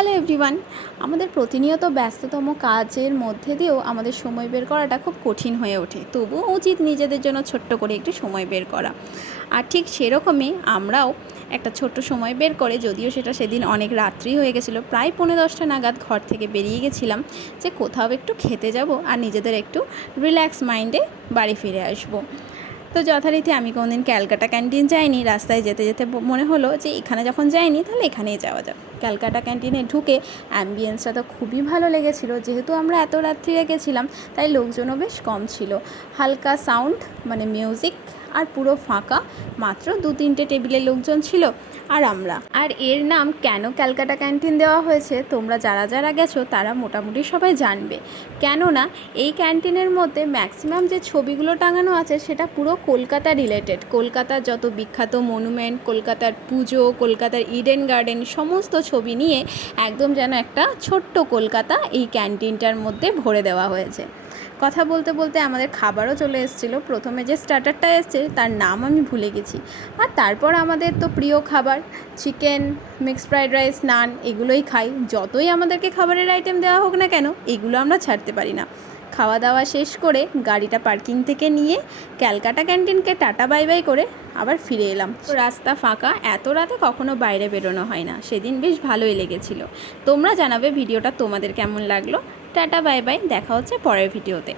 Hello everyone. আমাদের প্রতিনিয়ত ব্যস্ততম কাজের মধ্যে দিয়েও আমাদের সময় বের করাটা খুব কঠিন হয়ে ওঠে, তবুও উচিত নিজেদের জন্য ছোট্ট করে একটু সময় বের করা। আর ঠিক সেরকমই আমরাও একটা ছোট্ট সময় বের করে, যদিও সেটা সেদিন অনেক রাত্রি হয়ে গেছিলো, প্রায় 9:30 নাগাদ ঘর থেকে বেরিয়ে গেছিলাম যে কোথাও একটু খেতে যাব আর নিজেদের একটু রিল্যাক্স মাইন্ডে বাড়ি ফিরে আসবো। তো যথারীতি আমি কোনোদিন ক্যালকাটা ক্যান্টিন যাইনি। রাস্তায় যেতে যেতে মনে হলো যে এখানে যখন যাইনি তাহলে এখানেই যাওয়া যাক। ক্যালকাটা ক্যান্টিনে ঢুকে অ্যাম্বিয়েন্সটা তো খুবই ভালো লেগেছিলো। যেহেতু আমরা এত রাত্রি গেছিলাম তাই লোকজনও বেশ কম ছিল। হালকা সাউন্ড মানে মিউজিক আর পুরো ফাঁকা, মাত্র 2-3টে টেবিলে লোকজন ছিল আর আমরা। আর এর নাম কেন ক্যালকাটা ক্যান্টিন দেওয়া হয়েছে তোমরা যারা যারা গেছো তারা মোটামুটি সবাই জানবে। কেননা এই ক্যান্টিনের মধ্যে ম্যাক্সিমাম যে ছবিগুলো টাঙানো আছে সেটা পুরো কলকাতা রিলেটেড। কলকাতার যত বিখ্যাত মনুমেন্ট, কলকাতার পুজো, কলকাতার ইডেন গার্ডেন সমস্ত ছবি নিয়ে একদম যেন একটা ছোট্ট কলকাতা এই ক্যান্টিনটার মধ্যে ভরে দেওয়া হয়েছে। কথা বলতে বলতে আমাদের খাবারও চলে এসেছিলো। প্রথমে যে স্টার্টারটা এসছে তার নাম আমি ভুলে গেছি। আর তারপর আমাদের তো প্রিয় খাবার চিকেন, মিক্সড ফ্রাইড রাইস, নান এগুলোই খাই। যতই আমাদেরকে খাবারের আইটেম দেওয়া হোক না কেন, এগুলো আমরা ছাড়তে পারি না। খাওয়া দাওয়া শেষ করে গাড়িটা পার্কিং থেকে নিয়ে ক্যালকাটা ক্যান্টিনকে টাটা বাই বাই করে আবার ফিরে এলাম। তো রাস্তা ফাঁকা, এত রাতে কখনো বাইরে বেরোনো হয় না, সেদিন বেশ ভালোই লেগেছিল। তোমরা জানাবে ভিডিওটা তোমাদের কেমন লাগলো। টাটা বাই বাই, দেখা হচ্ছে পরের ভিডিওতে।